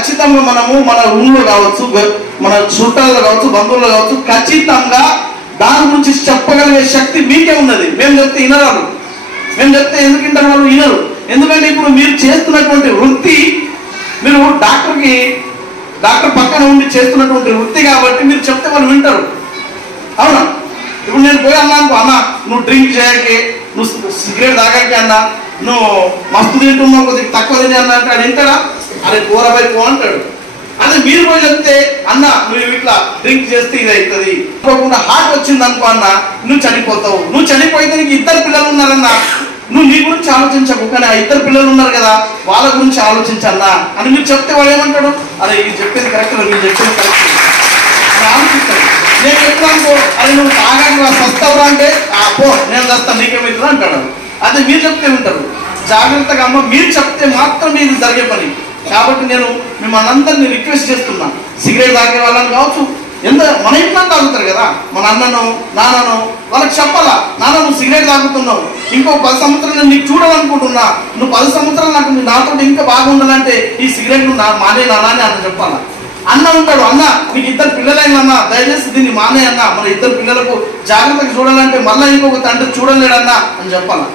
ఖచ్చితంగా మనము మన రూమ్లో కావచ్చు, మన చుట్టాల్లో కావచ్చు, బంధువుల్లో కావచ్చు, ఖచ్చితంగా దాని గురించి చెప్పగలిగే శక్తి మీకే ఉన్నది. మేము చెప్తే వినరాలు, మేము చెప్తే ఎందుకు వింటారు వాళ్ళు? వినరు. ఎందుకంటే ఇప్పుడు మీరు చేస్తున్నటువంటి వృత్తి, మీరు డాక్టర్ పక్కన ఉండి చేస్తున్నటువంటి వృత్తి కాబట్టి మీరు చెప్తే వాళ్ళు వింటారు. అవునా? ఇప్పుడు నేను పోయి అన్నా అనుకో, అన్న నువ్వు డ్రింక్ చేయకే, నువ్వు సిగరెట్ తాగాకే అన్నా, నువ్వు మస్తు తింటున్నావు, కొద్దిగా తక్కువ తిని అన్న అంటే అది వింటాడా? అదే కూరబై పో అంటాడు. అదే మీరు పోయి చెప్తే అన్న నువ్వు ఇట్లా డ్రింక్ చేస్తే ఇది అవుతుంది, అనుకోకుండా హార్ట్ వచ్చింది అనుకో అన్న, నువ్వు చనిపోతావు, నువ్వు చనిపోయితే నీకు 2 పిల్లలు ఉన్నారన్నా, నువ్వు నీ గురించి ఆలోచించకు, కానీ ఆ 2 పిల్లలు ఉన్నారు కదా వాళ్ళ గురించి ఆలోచించన్నా అని మీరు చెప్తే వాడు ఏమంటాడు? అదే ఇది చెప్పేది కరెక్ట్, మీరు చెప్పేది కరెక్ట్ ఆలోచిస్తాడు. నేను చెప్తాను అది నువ్వు తాగాక వస్తావురా అంటే పో నేను వస్తాను నీకేమవుతుందా అంటాడు. అదే మీరు చెప్తే ఉంటారు. జాగ్రత్తగా అమ్మ మీరు చెప్తే మాత్రం ఇది జరిగే పని. కాబట్టి నేను మిమ్మల్ని అందరినీ రిక్వెస్ట్ చేస్తున్నా, సిగరెట్ తాగే వాళ్ళని కావచ్చు, మన ఇంట్లో తాగుతారు కదా, మన అన్నను నాన్నను వాళ్ళకి చెప్పాలా, నాన్న నువ్వు సిగరెట్ తాగుతున్నావు, ఇంకో 10 సంవత్సరాలు నేను నీకు చూడాలనుకుంటున్నా, నువ్వు 10 సంవత్సరాలు నాకు నాతో ఇంకా బాగుండాలంటే ఈ సిగరెట్ నువ్వు మానే నాన్న అని అన్న చెప్పాలా. అన్న ఉంటాడు, అన్న నీకు 2 పిల్లలైనా దయచేసి దీన్ని మానే అన్న, మన 2 పిల్లలకు జాగ్రత్తగా చూడాలంటే మళ్ళీ ఇంకొక తండ్రి చూడలేడన్నా అని చెప్పాలా.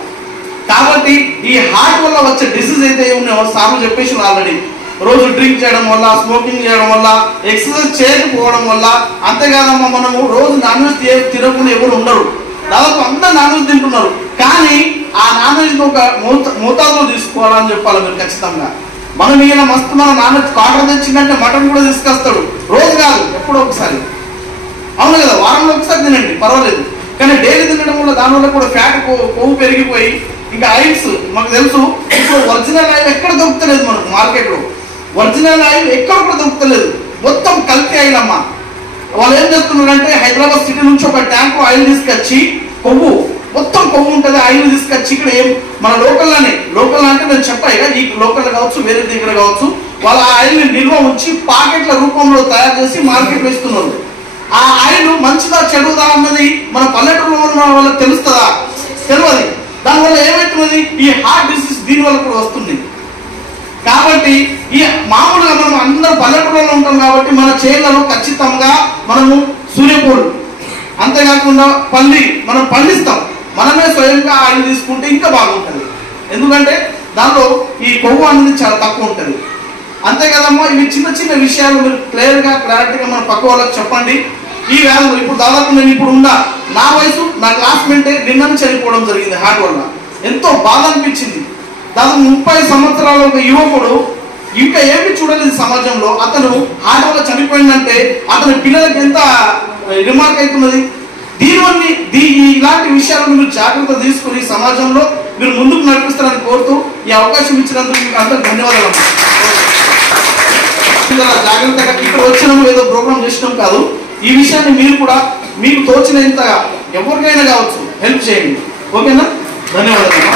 కాబట్టి ఈ హార్ట్ వల్ల వచ్చే డిసీజ్ అయితే ఉన్నాయో సార్లు చెప్పేసి ఆల్రెడీ, రోజు డ్రింక్ చేయడం వల్ల, స్మోకింగ్ చేయడం వల్ల, ఎక్సర్సైజ్ చేయకపోవడం వల్ల, అంతేకాదమ్మా మనము రోజు నాన్ వెజ్ తినకుండా ఎవరు ఉండరు, దాదాపు అందరూ నాన్ వెజ్ తింటున్నారు. కానీ ఆ నాన్ వెజ్ ఒక మోతాదులో తీసుకోవాలని చెప్పాలి మీరు ఖచ్చితంగా. మనం ఈయన మస్తు మన నాన్ వెజ్ కాటర్ తెచ్చిందంటే మటన్ కూడా తీసుకొస్తాడు, రోజు కాదు ఎప్పుడో ఒకసారి. అవును కదా, వారంలో ఒకసారి తినండి పర్వాలేదు, కానీ డైలీ తినడం వల్ల దానివల్ల కూడా ఫ్యాట్ కొవ్వు పెరిగిపోయి ఇంకా ఆయిల్స్ మాకు తెలుసు. ఇప్పుడు ఒరిజినల్ ఆయిల్ ఎక్కడ దొరుకుతలేదు మనకు మార్కెట్లో, ఒరిజినల్ ఆయిల్ ఎక్కడ కూడా దొరుకుతలేదు, మొత్తం కల్తీ ఆయిల్ అమ్మ. వాళ్ళు ఏం చేస్తున్నారంటే హైదరాబాద్ సిటీ నుంచి ఒక ట్యాంక్ ఆయిల్ తీసుకొచ్చి, కొవ్వు మొత్తం కొవ్వు ఉంటుంది, ఆయిల్ తీసుకొచ్చి ఇక్కడ ఏం మన లోకల్ అంటే నేను చెప్పాయిగా, ఈ లోకల్ కావచ్చు వేరే దగ్గర కావచ్చు, వాళ్ళ ఆయిల్ ని నిల్వ ఉంచి పాకెట్ల రూపంలో తయారు చేసి మార్కెట్ వేస్తున్నారు. ఆ ఆయిల్ మంచిదా చెడుదా అన్నది మన పల్లెటూరులో ఉన్న వాళ్ళకి తెలుస్తుందా? తెలియదు. దానివల్ల ఏమవుతున్నది, ఈ హార్ట్ డిసీజ్ దీనివల్ల కూడా వస్తుంది. కాబట్టి ఈ మామూలుగా మనం అందరూ పల్లెటూరులో ఉంటాం కాబట్టి మన చేనులలో ఖచ్చితంగా మనము సూర్యపూలు, అంతేకాకుండా మనం పండిస్తాం, మనమే స్వయంగా ఆయిల్ తీసుకుంటే ఇంకా బాగుంటుంది. ఎందుకంటే దానిలో ఈ కొవ్వు అనేది చాలా తక్కువ ఉంటుంది. అంతే కదమ్మా, ఇవి చిన్న చిన్న విషయాలు మీరు క్లారిటీగా మన పక్క వాళ్ళకి చెప్పండి. ఈ వ్యాధులు ఇప్పుడు దాదాపు నేను ఇప్పుడు ఉన్న నా వయసు, నా క్లాస్మేట్ నిన్ననే చనిపోవడం జరిగింది హార్ట్ వల్ల. ఎంతో బాధ అనిపించింది. దాదాపు 30 సంవత్సరాల ఒక యువకుడు ఇంకా ఏమి చూడలేదు సమాజంలో, అతను హార్ట్ వల్ల చనిపోయిందంటే అతని పిల్లలకి ఎంత రిమార్క్ అవుతున్నది. ఇలాంటి విషయాలను మీరు జాగ్రత్త తీసుకుని సమాజంలో మీరు ముందుకు నడిపిస్తారని కోరుతూ ఈ అవకాశం ఇచ్చినందుకు మీకు అందరికి ధన్యవాదాలు. జాగ్రత్తగా ఇక్కడ వచ్చినాము, ఏదో ప్రోగ్రామ్ చేసినాం కాదు, ఈ విషయాన్ని మీరు కూడా మీకు తోచినంత ఎవరికైనా కావచ్చు హెల్ప్ చేయండి. ఓకేనా? ధన్యవాదాలు.